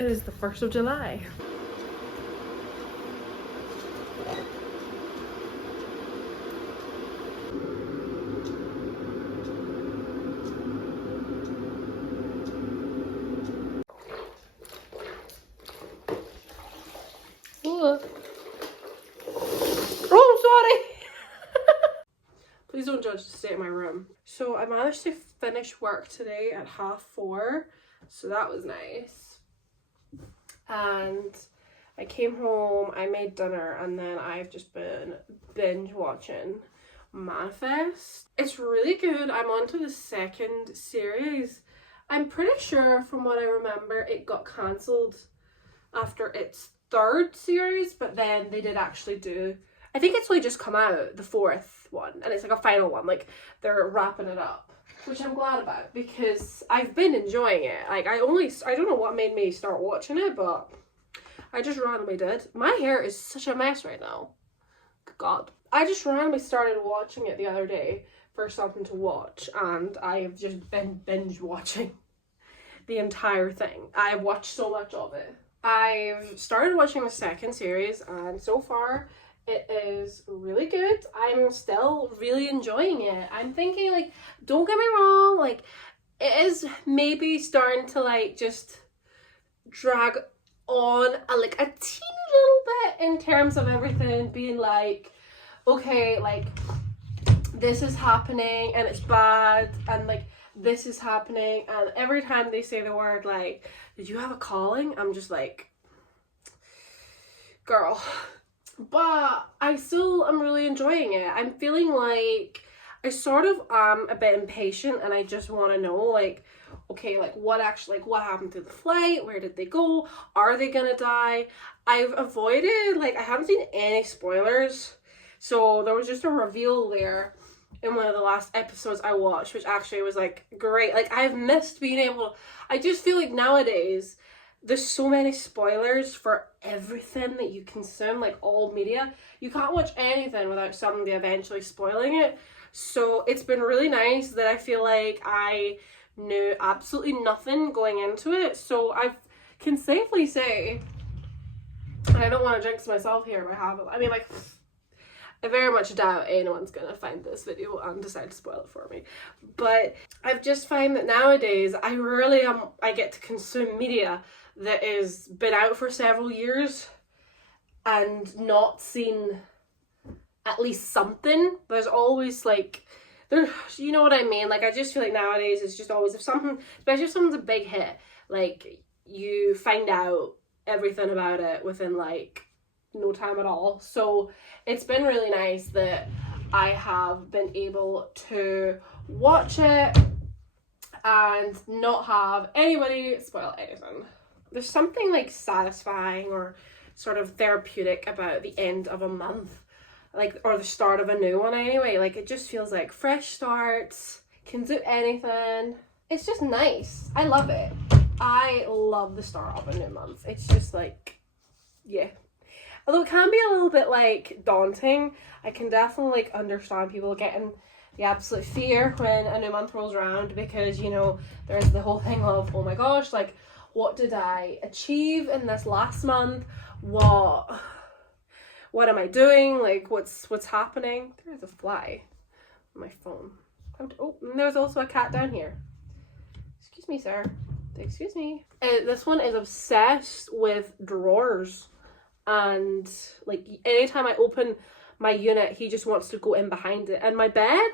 It is the 1st of July. Oh, sorry. Please don't judge the state of my room. So I managed to finish work today at 4:30, so that was nice. And I came home, I made dinner, and then I've just been binge watching Manifest. It's really good. I'm on to the second series. I'm pretty sure from what I remember it got cancelled after its third series, but then they did actually do, I think it's only just come out, the fourth one, and it's like a final one, like they're wrapping it up, which I'm glad about because I've been enjoying it. Like I don't know what made me start watching it, but I just randomly did. My hair is such a mess right now. God. I just randomly started watching it the other day for something to watch, and I have just been binge watching the entire thing. I've watched so much of it. I've started watching the second series, and so far it is really good. I'm still really enjoying it. I'm thinking, like, don't get me wrong, like, it is maybe starting to, like, just drag on a teeny little bit in terms of everything being like, okay, like, this is happening and it's bad, and like this is happening, and every time they say the word like, did you have a calling, I'm just like, girl. But I still am really enjoying it. I'm feeling like I sort of am a bit impatient, and I just want to know, like, okay, like what happened to the flight? Where did they go? Are they gonna die? I've avoided, like, I haven't seen any spoilers. So there was just a reveal there in one of the last episodes I watched, which actually was like great. Like, I've missed being able, I just feel like nowadays there's so many spoilers for everything that you consume, like all media. You can't watch anything without somebody eventually spoiling it. So it's been really nice that I feel like I knew absolutely nothing going into it. So I can safely say, and I don't want to jinx myself here by having, I mean, like, I very much doubt anyone's gonna find this video and decide to spoil it for me. But I've just found that nowadays I get to consume media that is been out for several years and not seen at least something. There's always like, you know what I mean? Like, I just feel like nowadays it's just always, if something, especially if something's a big hit, like, you find out everything about it within like no time at all. So it's been really nice that I have been able to watch it and not have anybody spoil anything. There's something like satisfying or sort of therapeutic about the end of a month, like, or the start of a new one anyway. Like, it just feels like fresh starts, can do anything. It's just nice. I love it. I love the start of a new month. It's just like, yeah. Although it can be a little bit like daunting, I can definitely like understand people getting the absolute fear when a new month rolls around, because, you know, there's the whole thing of, oh my gosh, like, what did I achieve in this last month? What am I doing? Like, what's happening? There's a fly on my phone. Oh, and there's also a cat down here. Excuse me, sir. Excuse me. This one is obsessed with drawers. And like, anytime I open my unit, he just wants to go in behind it. And my bed,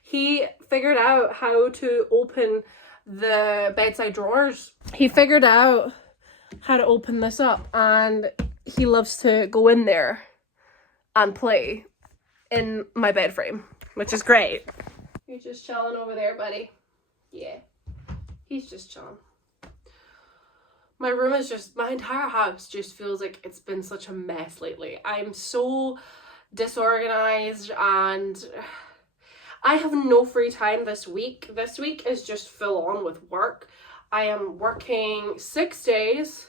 he figured out how to open the bedside drawers. He figured out how to open this up, and he loves to go in there and play in my bed frame, which is great. You're just chilling over there, buddy. Yeah, he's just chilling. My room is just, my entire house just feels like it's been such a mess lately. I'm so disorganized, and I have no free time this week. This week is just full on with work. I am working 6 days,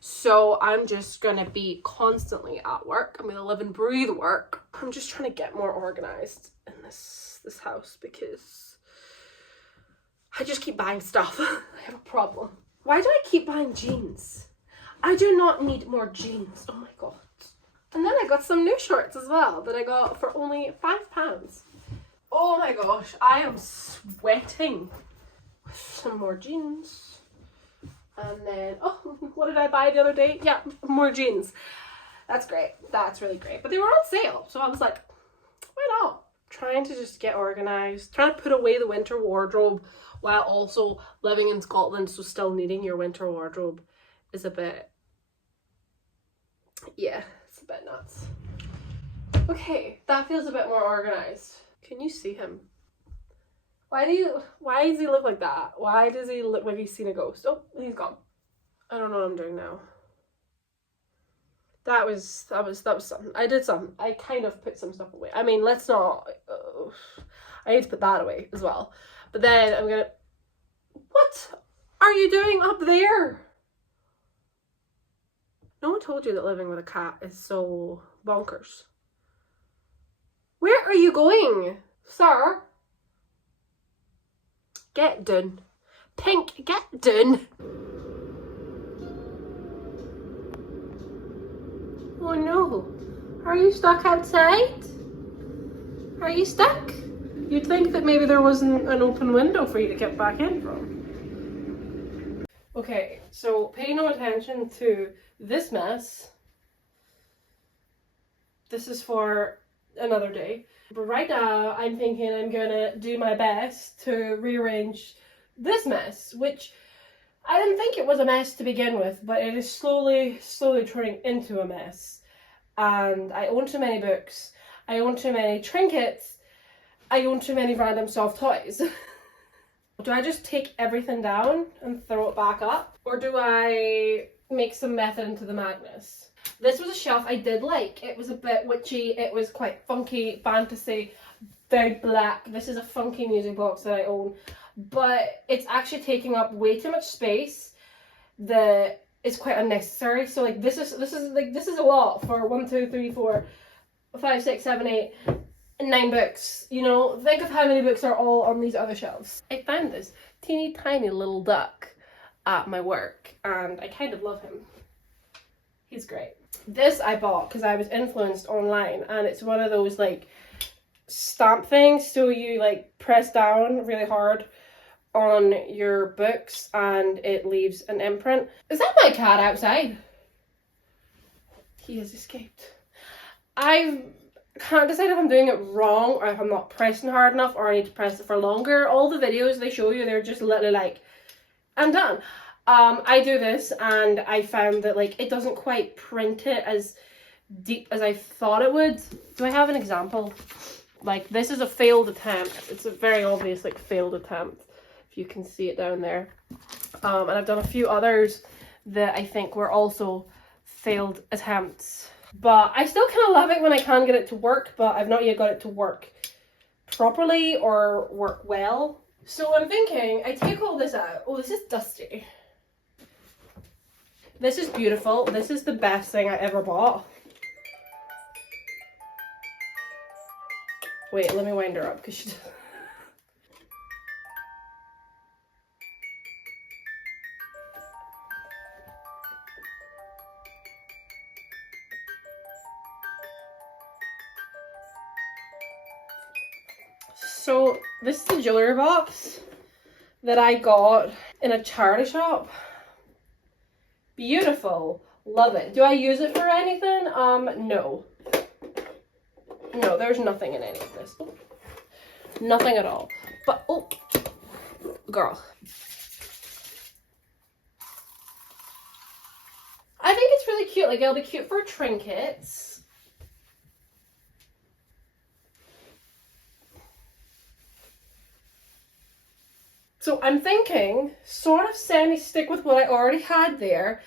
so I'm just gonna be constantly at work. I'm gonna live and breathe work. I'm just trying to get more organized in this house because I just keep buying stuff. I have a problem. Why do I keep buying jeans? I do not need more jeans. Oh my god. And then I got some new shorts as well that I got for only £5. Oh my gosh, I am sweating. Some more jeans. And then, oh, what did I buy the other day? Yeah, more jeans. That's great. That's really great. But they were on sale. So I was like, why not? Trying to just get organized. Trying to put away the winter wardrobe while also living in Scotland. So still needing your winter wardrobe is a bit, yeah, it's a bit nuts. Okay, that feels a bit more organized. Can you see him? Why does he look like that? Why does he look like he's seen a ghost? Oh, he's gone. I don't know what I'm doing now. That was something. I did something. I kind of put some stuff away. I mean, let's not, I need to put that away as well. But then I'm gonna, what are you doing up there? No one told you that living with a cat is so bonkers. Where are you going, sir? Get done. Pink, get done. Oh no. Are you stuck outside? Are you stuck? You'd think that maybe there wasn't an open window for you to get back in from. Okay, so pay no attention to this mess. This is for another day. But right now, I'm thinking I'm gonna do my best to rearrange this mess, which I didn't think it was a mess to begin with, but it is slowly turning into a mess. And I own too many books, I own too many trinkets, I own too many random soft toys. Do I just take everything down and throw it back up? Or do I make some method into the madness? This was a shelf I did like. It was a bit witchy, it was quite funky, fantasy, very black. This is a funky music box that I own. But it's actually taking up way too much space that is quite unnecessary. So like this is a lot for 1, 2, 3, 4, 5, 6, 7, 8, 9 books. You know, think of how many books are all on these other shelves. I found this teeny tiny little duck at my work and I kind of love him. He's great. This I bought because I was influenced online and it's one of those like stamp things, so you like press down really hard on your books and it leaves an imprint. Is that my cat outside? He has escaped. I can't decide if I'm doing it wrong or if I'm not pressing hard enough or I need to press it for longer. All the videos they show you, they're just literally like, I'm done. I do this and I found that like it doesn't quite print it as deep as I thought it would. Do I have an example? Like this is a failed attempt. It's a very obvious like failed attempt. If you can see it down there. And I've done a few others that I think were also failed attempts. But I still kind of love it when I can get it to work, but I've not yet got it to work properly or work well. So I'm thinking I take all this out. Oh, this is dusty. This is beautiful. This is the best thing I ever bought. Wait, let me wind her up because she... So this is the jewellery box that I got in a charity shop. Beautiful. Love it. Do I use it for anything? No. No, there's nothing in any of this. Nothing at all. But, oh, girl. I think it's really cute. Like, it'll be cute for trinkets. So I'm thinking, sort of semi-stick with what I already had there,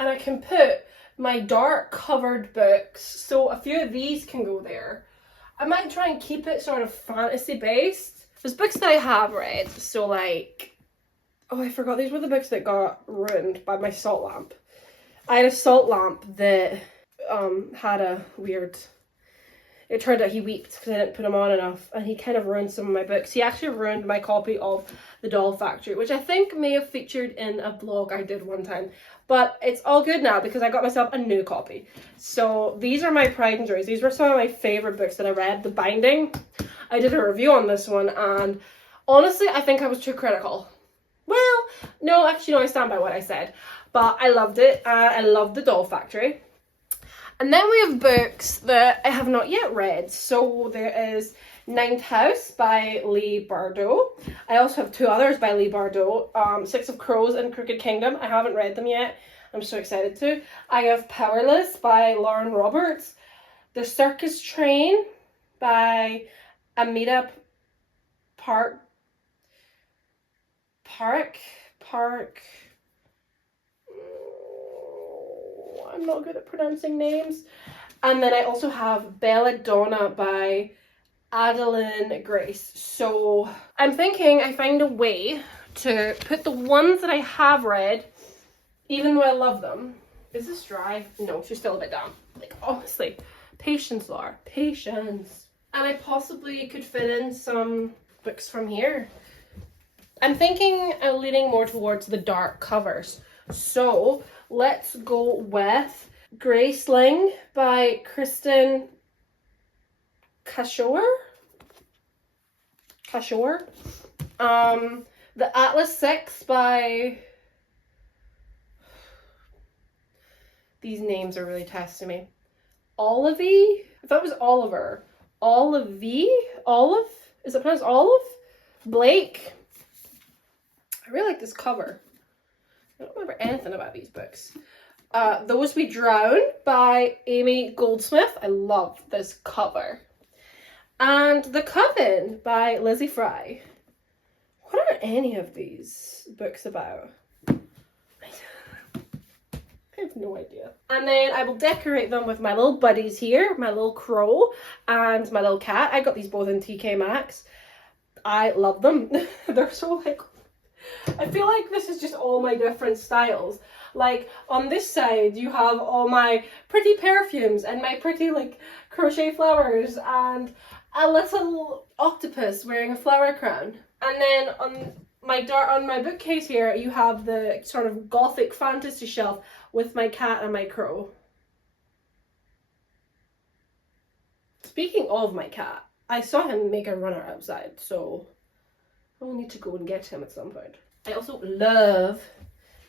and I can put my dark covered books, so a few of these can go there. I might try and keep it sort of fantasy based. There's books that I have read, so like, oh I forgot, these were the books that got ruined by my salt lamp. I had a salt lamp that had a weird it turned out he weeped because I didn't put him on enough, and he kind of ruined some of my books. He actually ruined my copy of The Doll Factory, which I think may have featured in a vlog I did one time. But it's all good now because I got myself a new copy. So these are my pride and joys. These were some of my favourite books that I read. The Binding, I did a review on this one, and honestly, I think I was too critical. Well, no, actually, no, I stand by what I said. But I loved it. I loved The Doll Factory. And then we have books that I have not yet read. So there is Ninth House by Leigh Bardugo. I also have two others by Leigh Bardugo. Six of Crows and Crooked Kingdom. I haven't read them yet. I'm so excited to. I have Powerless by Lauren Roberts. The Circus Train by Amita Park. I'm not good at pronouncing names. And then I also have Belladonna by Adeline Grace. So I'm thinking I find a way to put the ones that I have read, even though I love them. Is this dry? No, she's still a bit damp. Like, honestly, patience, Laura, patience. And I possibly could fit in some books from here. I'm thinking I'm leaning more towards the dark covers. So let's go with Graceling by Kristen Cashore. The Atlas Six by... These names are really testing me. Olivie? I thought it was Oliver. Olivie? Olive? Is it pronounced Olive? Blake? I really like this cover. I don't remember anything about these books. Those We Drown by Amy Goldsmith. I love this cover. And The Coven by Lizzie Fry. What are any of these books about? I have no idea. And then I will decorate them with my little buddies here. My little crow and my little cat. I got these both in TK Maxx. I love them. They're so like... I feel like this is just all my different styles. Like on this side you have all my pretty perfumes and my pretty like crochet flowers and a little octopus wearing a flower crown. And then on my bookcase here you have the sort of gothic fantasy shelf with my cat and my crow. Speaking of my cat, I saw him make a runner outside, so I'll need to go and get him at some point. I also love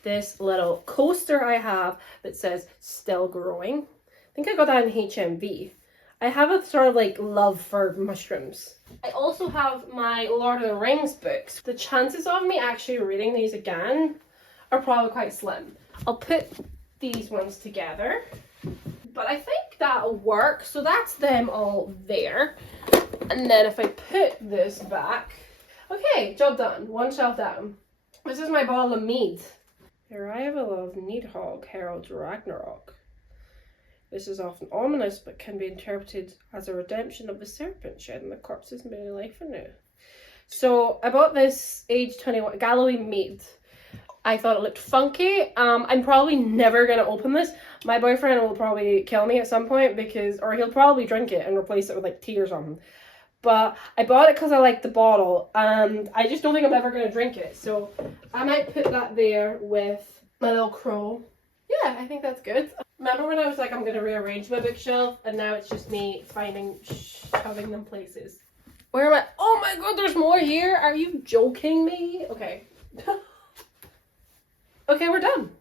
this little coaster I have that says Still Growing. I think I got that in HMV. I have a sort of like love for mushrooms. I also have my Lord of the Rings books. The chances of me actually reading these again are probably quite slim. I'll put these ones together, but I think that'll work. So that's them all there. And then if I put this back, okay, job done. One shelf down. This is my bottle of mead. The arrival of Nidhogg heralds Ragnarok. This is often ominous, but can be interpreted as a redemption of the serpent shedding the corpse's many life anew. So I bought this age 21 Galloway mead. I thought it looked funky. I'm probably never gonna open this. My boyfriend will probably kill me at some point or he'll probably drink it and replace it with like tea or something. But I bought it because I like the bottle and I just don't think I'm ever going to drink it. So I might put that there with my little crow. Yeah, I think that's good. Remember when I was like, I'm going to rearrange my bookshelf, and now it's just me shoving them places. Where am I? Oh my god, there's more here. Are you joking me? Okay. Okay, we're done.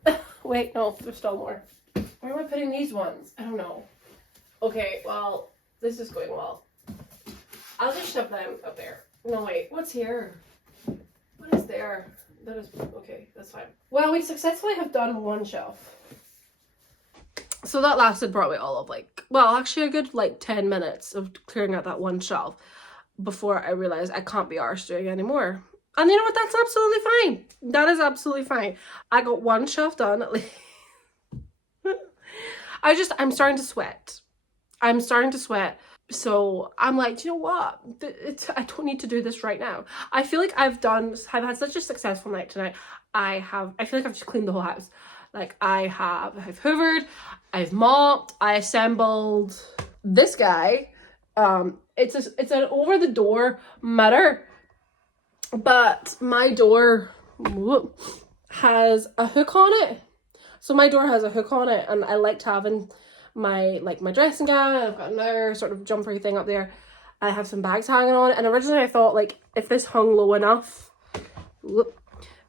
Wait, no, there's still more. Where am I putting these ones? I don't know. Okay, well, this is going well. I'll just shove them up there. No, wait. What's here? What is there? That is... Okay, that's fine. Well, we successfully have done one shelf. So that lasted probably all of like... Well, actually a good like 10 minutes of clearing out that one shelf before I realized I can't be arsed doing anymore. And you know what? That's absolutely fine. That is absolutely fine. I got one shelf done at least. I'm starting to sweat. I'm starting to sweat. So I'm like, do you know what? I don't need to do this right now. I feel like I've had such a successful night tonight. I feel like I've just cleaned the whole house. Like I've hoovered, I've mopped, I assembled this guy, It's an over the door mirror, but my door has a hook on it. So my door has a hook on it, and I liked having my dressing gown. I've got another sort of jumpery thing up there. I have some bags hanging on it, and originally I thought, like, if this hung low enough,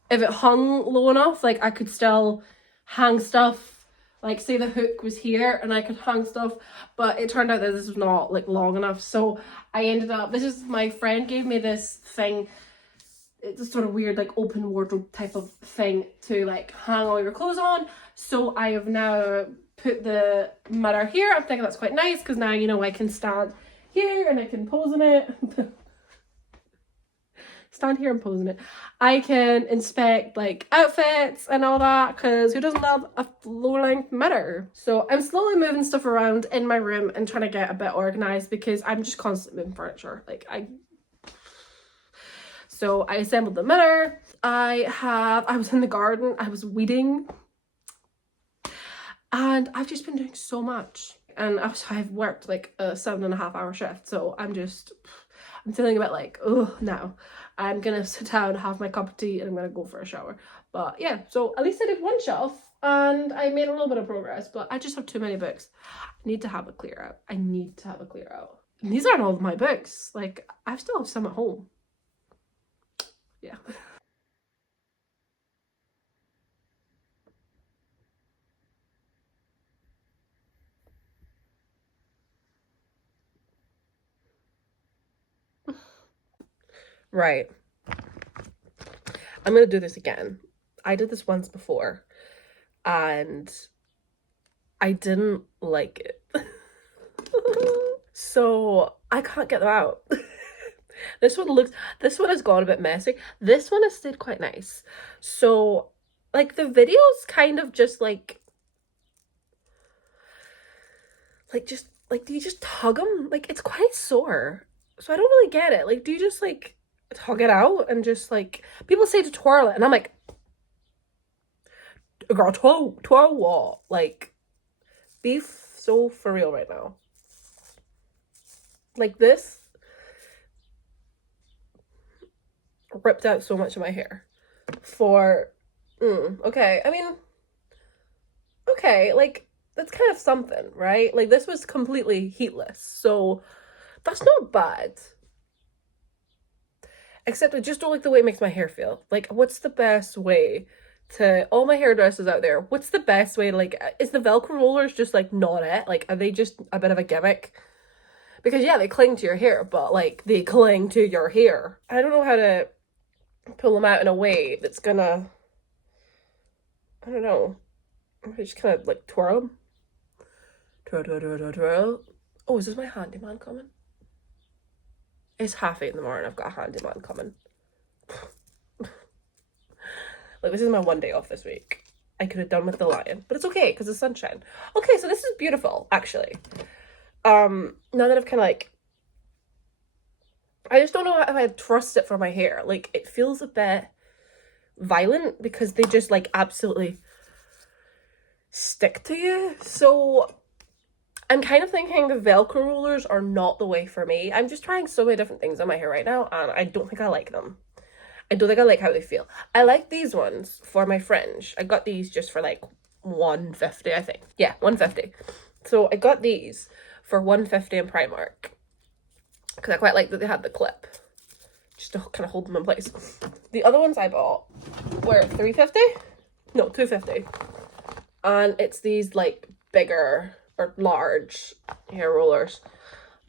if it hung low enough, like, I could still hang stuff. Like, say the hook was here and I could hang stuff, but it turned out that this was not, like, long enough. So I ended up, this is, my friend gave me this thing. It's a sort of weird, like, open wardrobe type of thing to, like, hang all your clothes on. So I have now put the mirror here. I'm thinking that's quite nice, because now, you know, I can stand here and I can pose in it. Stand here and pose in it. I can inspect, like, outfits and all that, because who doesn't love a low-length mirror? So I'm slowly moving stuff around in my room and trying to get a bit organized, because I'm just constantly moving furniture. So I assembled the mirror. I was in the garden, I was weeding, and I've just been doing so much. And I've worked like a 7.5-hour shift, so I'm feeling a bit like, oh, now I'm gonna sit down, have my cup of tea, and I'm gonna go for a shower. But yeah, so at least I did one shelf, and I made a little bit of progress, but I just have too many books. I need to have a clear out. And these aren't all of my books. Like, I still have some at home. Yeah. Right. I'm gonna do this again. I did this once before, and I didn't like it. So I can't get them out. This one has gone a bit messy. This one has stayed quite nice. So, like, the video's kind of just like, do you just tug them? Like, it's quite sore. So I don't really get it. Like, do you just, like, tug it out and just, like, people say to twirl it, and I'm like, girl, twirl what? Like, be so for real right now. Like, this ripped out so much of my hair for, okay, I mean, okay, like, that's kind of something, right? Like, this was completely heatless, so that's not bad. Except I just don't like the way it makes my hair feel. Like, what's the best way to, all my hairdressers out there, what's the best way to, like, is the Velcro rollers just, like, not it? Like, are they just a bit of a gimmick? Because, yeah, they cling to your hair, but, like, they cling to your hair. I don't know how to pull them out in a way that's gonna, I don't know. I just kind of, like, twirl them. Twirl, twirl, twirl, twirl, twirl. Oh, is this my handyman coming? It's 8:30 in the morning. I've got a handyman coming. Like, this is my one day off this week. I could have done with the lion, but it's okay because it's sunshine. Okay, so this is beautiful, actually. Now that I've kind of, like, I just don't know if I trust it for my hair. Like, it feels a bit violent because they just, like, absolutely stick to you. So I'm kind of thinking the Velcro rollers are not the way for me. I'm just trying so many different things on my hair right now, and I don't think I like them. I don't think I like how they feel. I like these ones for my fringe. I got these just for, like, $150, I think. Yeah, $150. So I got these for $150 in Primark, because I quite like that they had the clip, just to kind of hold them in place. The other ones I bought were $350? No, $250. And it's these, like, bigger or large hair rollers.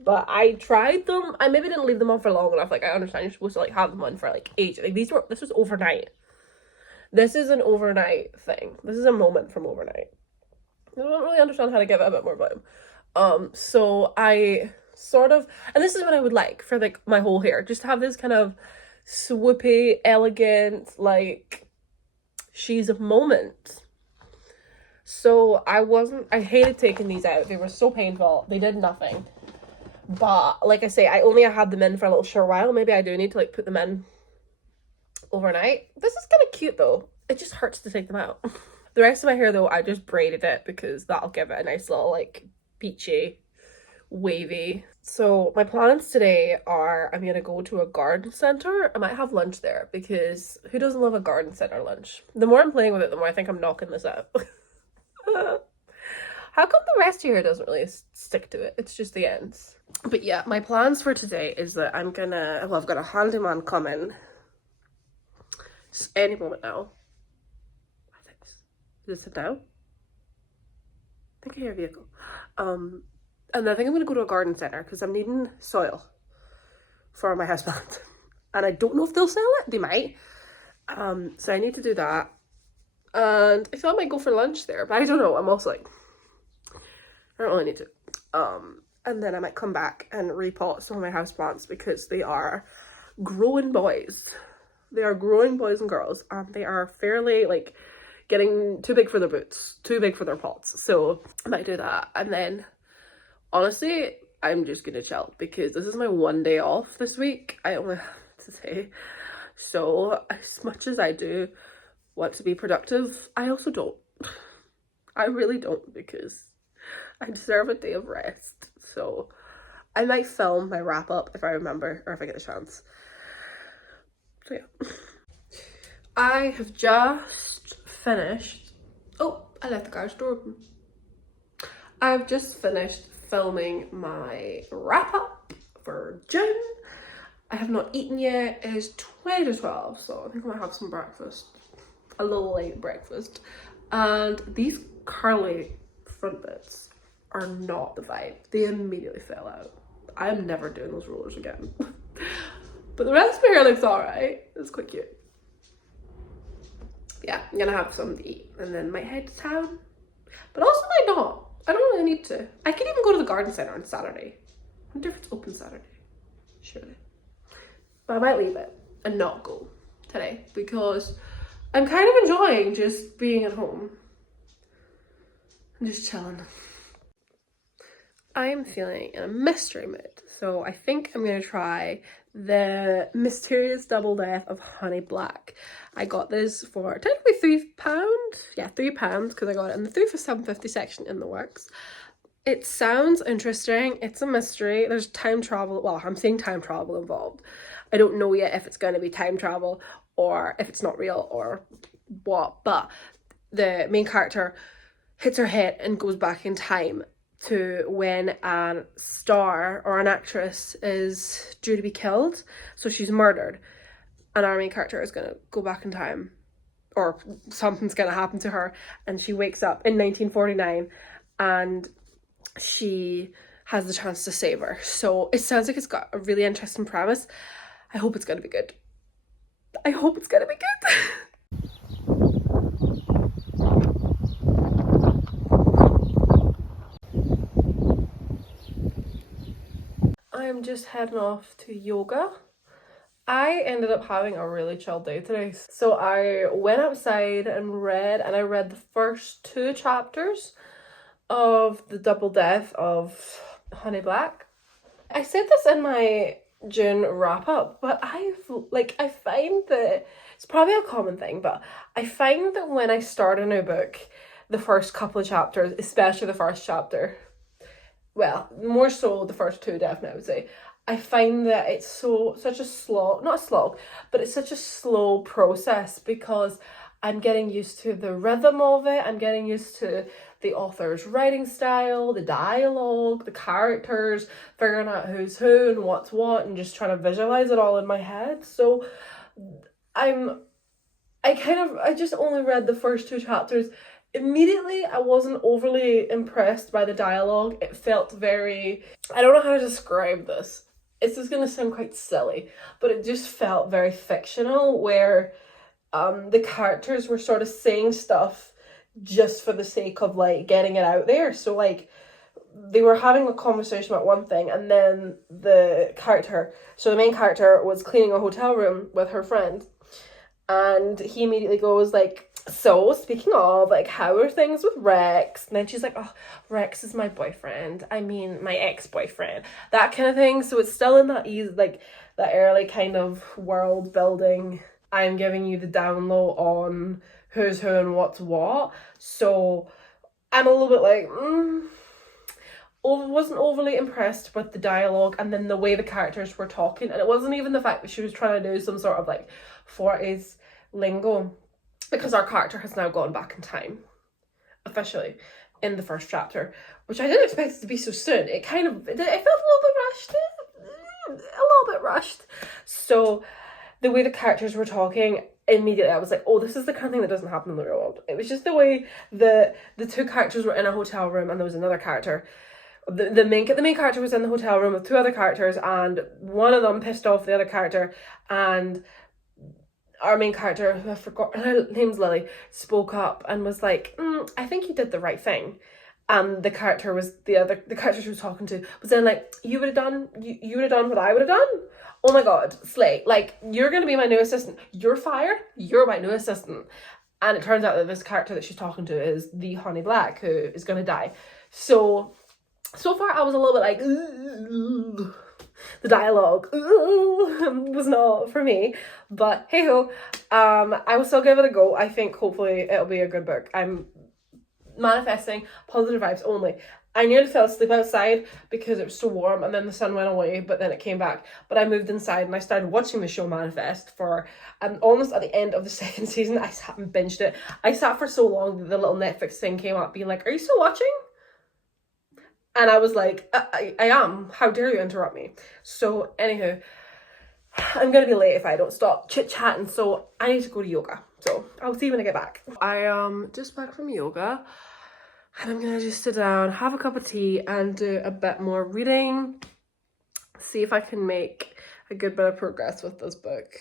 But I tried them. I maybe didn't leave them on for long enough. Like, I understand you're supposed to, like, have them on for, like, ages. Like, this was overnight. This is an overnight thing. This is a moment from overnight. I don't really understand how to give it a bit more volume. So I sort of, and this is what I would like for, like, my whole hair. Just to have this kind of swoopy, elegant, like, she's a moment. So I hated taking these out. They were so painful. They did nothing. But, like I say, I only had them in for a little short while. Maybe I do need to, like, put them in overnight. This is kind of cute, though. It just hurts to take them out. The rest of my hair, though, I just braided it because that'll give it a nice little, like, peachy wavy. So my plans today are I'm gonna go to a garden center. I might have lunch there because who doesn't love a garden center lunch? The more I'm playing with it, the more I think I'm knocking this out. How come the rest of your hair doesn't really stick to it? It's just the ends. But yeah, my plans for today is that I've got a handyman coming any moment now. I think is it now? I think I hear a vehicle. And I think I'm gonna go to a garden centre because I'm needing soil for my houseplant. And I don't know if they'll sell it. They might. So I need to do that. And I thought I might go for lunch there, but I don't know. I'm also like, I don't really need to. And then I might come back and repot some of my houseplants because they are growing boys. They are growing boys and girls, and they are fairly like getting too big for their boots, too big for their pots. So I might do that. And then honestly, I'm just gonna chill because this is my one day off this week. I only have today. So as much as I do want to be productive, I also don't. I really don't because I deserve a day of rest. So I might film my wrap up if I remember or if I get a chance. So yeah. I have just finished. Oh, I left the garage door open. I've just finished filming my wrap up for June. I have not eaten yet. It is 20 to 12, so I think I might have some breakfast. A little late breakfast. And these curly front bits are not the vibe. They immediately fell out. I'm never doing those rollers again. But the rest of my hair looks alright. It's quite cute. Yeah, I'm gonna have something to eat and then might head to town. But also might not. I don't really need to. I could even go to the garden centre on Saturday. I wonder if it's open Saturday. Surely. But I might leave it and not go today because I'm kind of enjoying just being at home and just chilling. I am feeling in a mystery mood, so I think I'm going to try the Mysterious Double Death of Honey Black. I got this for technically £3. Yeah, £3 because I got it in the 3 for £7.50 section in the works. It sounds interesting. It's a mystery. There's time travel. Well, I'm seeing time travel involved. I don't know yet if it's going to be time travel or if it's not real or what, but the main character hits her head and goes back in time to when a star or an actress is due to be killed. So she's murdered and our main character is going to go back in time or something's going to happen to her and she wakes up in 1949 and she has the chance to save her. So it sounds like it's got a really interesting premise. I hope it's going to be good. I hope it's going to be good. I'm just heading off to yoga. I ended up having a really chill day today. So I went outside and I read the first 2 chapters of The Double Death of Honey Black. I said this in my June wrap up, but I find that it's probably a common thing, but I find that when I start a new book, the first couple of chapters, especially the first chapter, well, more so the first 2 definitely I would say, I find that it's such a slog, not a slog, but it's such a slow process because I'm getting used to the rhythm of it. I'm getting used to the author's writing style, the dialogue, the characters, figuring out who's who and what's what, and just trying to visualize it all in my head. So I just only read the first 2 chapters. Immediately, I wasn't overly impressed by the dialogue. It felt very, I don't know how to describe this. It's just going to sound quite silly, but it just felt very fictional where the characters were sort of saying stuff just for the sake of like getting it out there. So like they were having a conversation about one thing and then the main character was cleaning a hotel room with her friend and he immediately goes like, so speaking of, like, how are things with Rex? And then she's like, oh, Rex is my boyfriend. I mean, my ex-boyfriend. That kind of thing. So it's still in that that early kind of world building. I'm giving you the down low on who's who and what's what. So I'm a little bit like, wasn't overly impressed with the dialogue and then the way the characters were talking, and it wasn't even the fact that she was trying to do some sort of like 40s lingo, because our character has now gone back in time officially in the first chapter, which I didn't expect it to be so soon. It felt a little bit rushed. So the way the characters were talking, immediately I was like, oh, this is the kind of thing that doesn't happen in the real world. It was just the way the two characters were in a hotel room, and there was another character. The main character was in the hotel room with two other characters, and one of them pissed off the other character, and our main character, who I forgot, her name's Lily, spoke up and was like, I think you did the right thing. And the character she was talking to was then like, you would have done what I would have done? Oh my god, slay. Like, you're going to be my new assistant. You're fired. You're my new assistant. And it turns out that this character that she's talking to is the Honey Black, who is going to die. So far I was a little bit like, ooh. The dialogue was not for me, but hey ho, I will still give it a go. I think hopefully it'll be a good book. I'm manifesting positive vibes only. I nearly fell asleep outside because it was so warm, and then the sun went away, but then it came back. But I moved inside and I started watching the show Manifest for, almost at the end of the second season, I sat and binged it. I sat for so long that the little Netflix thing came up being like, are you still watching? And I was like, I am. How dare you interrupt me? So, anywho, I'm going to be late if I don't stop chit-chatting. So, I need to go to yoga. So, I'll see you when I get back. I am just back from yoga. And I'm going to just sit down, have a cup of tea, and do a bit more reading. See if I can make a good bit of progress with this book.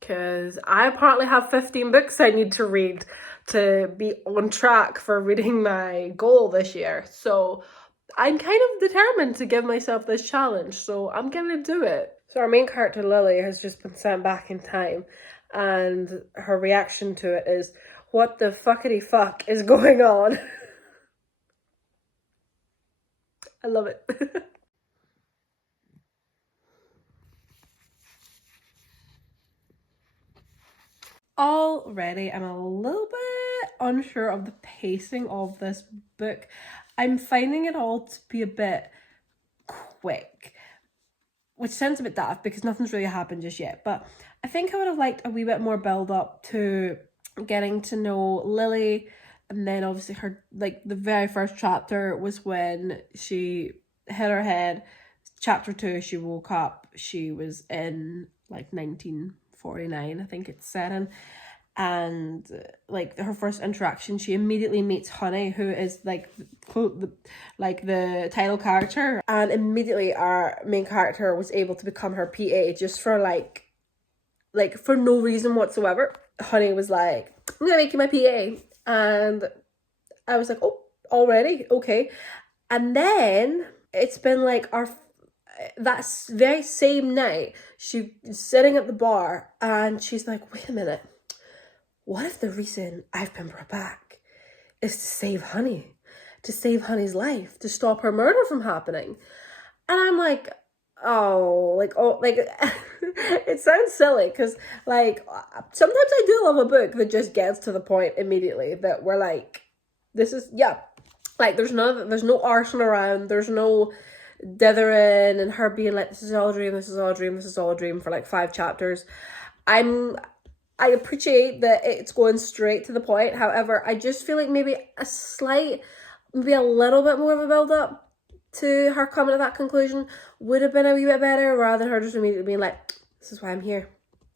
Because I apparently have 15 books I need to read to be on track for reading my goal this year. So I'm kind of determined to give myself this challenge, so I'm gonna do it. So our main character, Lily, has just been sent back in time, and her reaction to it is, what the fuckity fuck is going on? I love it. Already, I'm a little bit unsure of the pacing of this book. I'm finding it all to be a bit quick, which sounds a bit daft because nothing's really happened just yet, but I think I would have liked a wee bit more build up to getting to know Lily. And then obviously her, like, the very first chapter was when she hit her head. Chapter 2, she woke up, she was in like 1949, I think it's set in. And like her first interaction, she immediately meets Honey, who is like the title character, and immediately our main character was able to become her PA just for like for no reason whatsoever. Honey was like, I'm gonna make you my PA, and I was like, oh, already? Okay. And then it's been like that very same night, she's sitting at the bar and she's like, wait a minute, what if the reason I've been brought back is to save Honey, to save Honey's life, to stop her murder from happening? And I'm like, it sounds silly because like sometimes I do love a book that just gets to the point immediately, that we're like, this is, yeah, like there's no arson around, there's no dithering and her being like, this is all a dream, this is all a dream, this is all a dream for like 5 chapters. I appreciate that it's going straight to the point. However, I just feel like maybe a little bit more of a build up to her coming to that conclusion would have been a wee bit better, rather than her just immediately being like, this is why I'm here.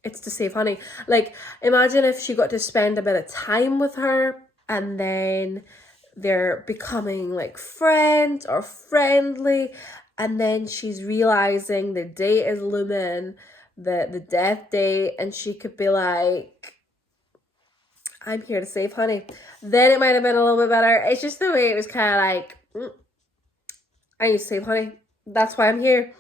It's to save Honey. Like, imagine if she got to spend a bit of time with her and then they're becoming like friends or friendly, and then she's realizing the date is looming, the death date, and she could be like, I'm here to save Honey. Then it might have been a little bit better. It's just the way it was kind of like, I need to save Honey. That's why I'm here.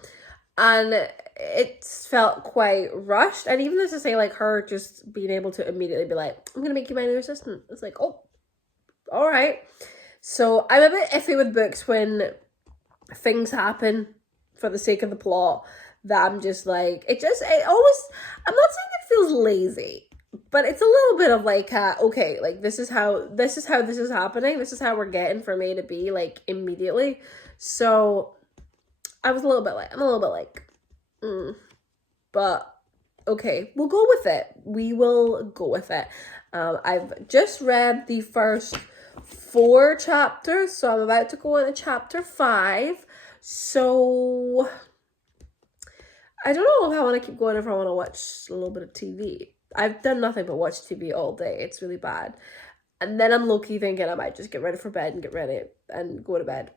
And it felt quite rushed. And even as to say, like, her just being able to immediately be like, I'm going to make you my new assistant. It's like, oh, all right. So I'm a bit iffy with books when things happen for the sake of the plot, that I'm just like, I'm not saying it feels lazy, but it's a little bit of like, okay, like this is how this is happening. This is how we're getting from A to B, like, immediately. So I'm a little bit like, but okay, we'll go with it. We will go with it. I've just read the first 4 chapters, so I'm about to go into chapter 5. So I don't know if I want to keep going, if I want to watch a little bit of TV. I've done nothing but watch TV all day. It's really bad. And then I'm low-key thinking I might just get ready for bed and get ready and go to bed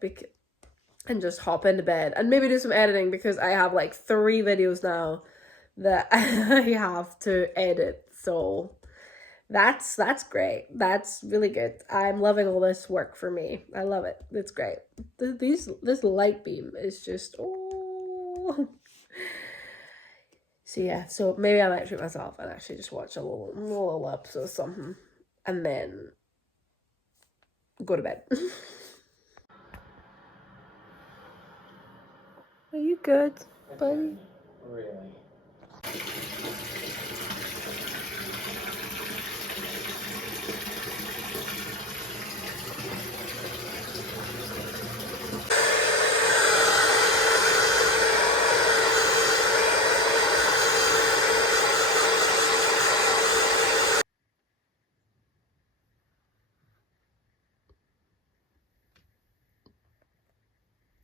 and just hop into bed and maybe do some editing, because I have like 3 videos now that I have to edit. So that's great. That's really good. I'm loving all this work for me. I love it. It's great. This light beam is just, oh. So yeah, so maybe I might treat myself and actually just watch a little episode of something and then go to bed. Are you good, buddy? Really?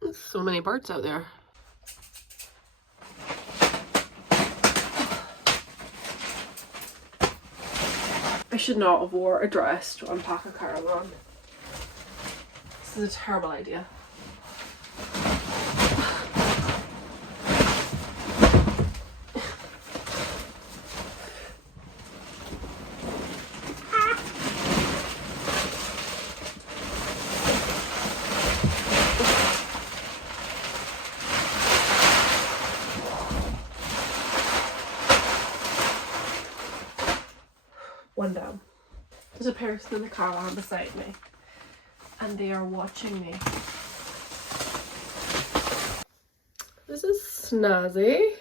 There's so many birds out there. I should not have wore a dress to unpack a caravan. This is a terrible idea. One down. There's a person in the caravan beside me, and they are watching me. This is snazzy.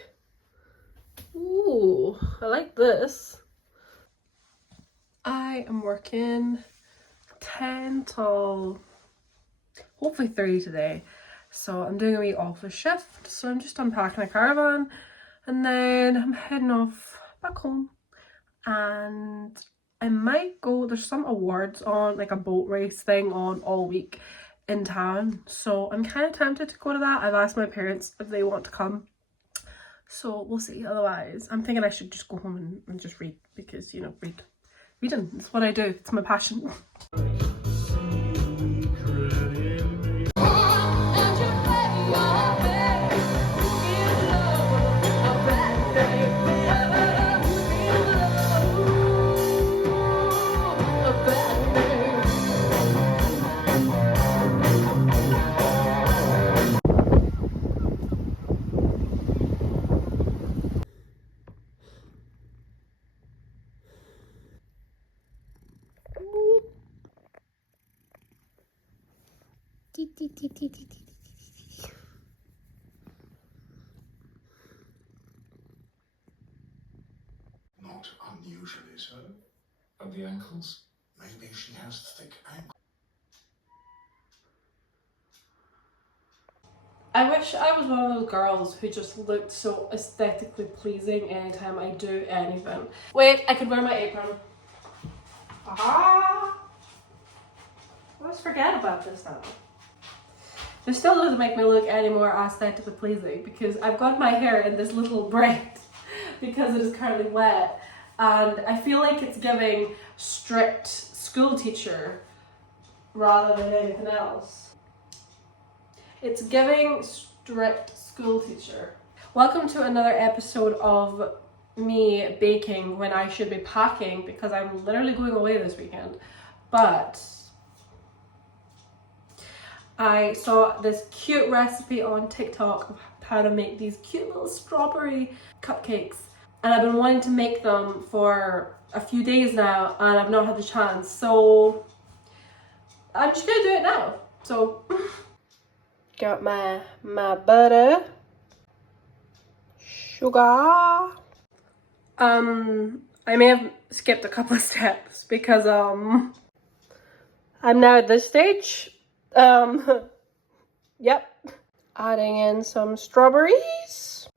Ooh, I like this. I am working 10 till hopefully 3 today. So I'm doing a wee office shift. So I'm just unpacking a caravan and then I'm heading off back home. And I might go, there's some awards on, like a boat race thing on all week in town. So I'm kind of tempted to go to that. I've asked my parents if they want to come. So we'll see. Otherwise, I'm thinking I should just go home and just read, because, you know, reading is what I do. It's my passion. Not unusually so. Of the ankles? Maybe she has thick ankles. I wish I was one of those girls who just looked so aesthetically pleasing anytime I do anything. Wait, I could wear my apron. Aha! Let's forget about this now. This still doesn't make me look any more aesthetically pleasing, because I've got my hair in this little braid because it is currently wet, and I feel like it's giving strict school teacher rather than anything else. It's giving strict school teacher. Welcome to another episode of me baking when I should be packing, because I'm literally going away this weekend. But I saw this cute recipe on TikTok of how to make these cute little strawberry cupcakes. And I've been wanting to make them for a few days now, and I've not had the chance. So I'm just gonna do it now. So got my butter, sugar. I may have skipped a couple of steps because I'm now at this stage. Yep. Adding in some strawberries.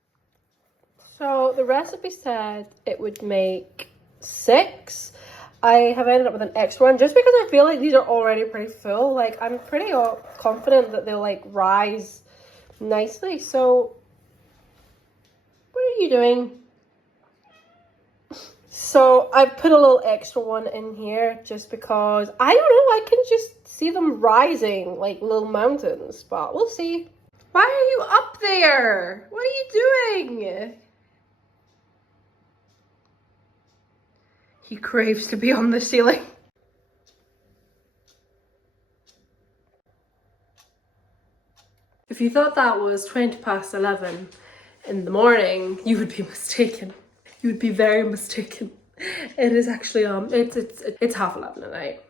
So the recipe said it would make 6. I have ended up with an extra one just because I feel like these are already pretty full. Like, I'm pretty confident that they'll like rise nicely. So what are you doing? So I've put a little extra one in here just because, I don't know, I can just see them rising like little mountains, but we'll see. Why are you up there? What are you doing? He craves to be on the ceiling. If you thought that was 11 in the morning, you would be mistaken. You would be very mistaken. It is actually it's 11:30 at night.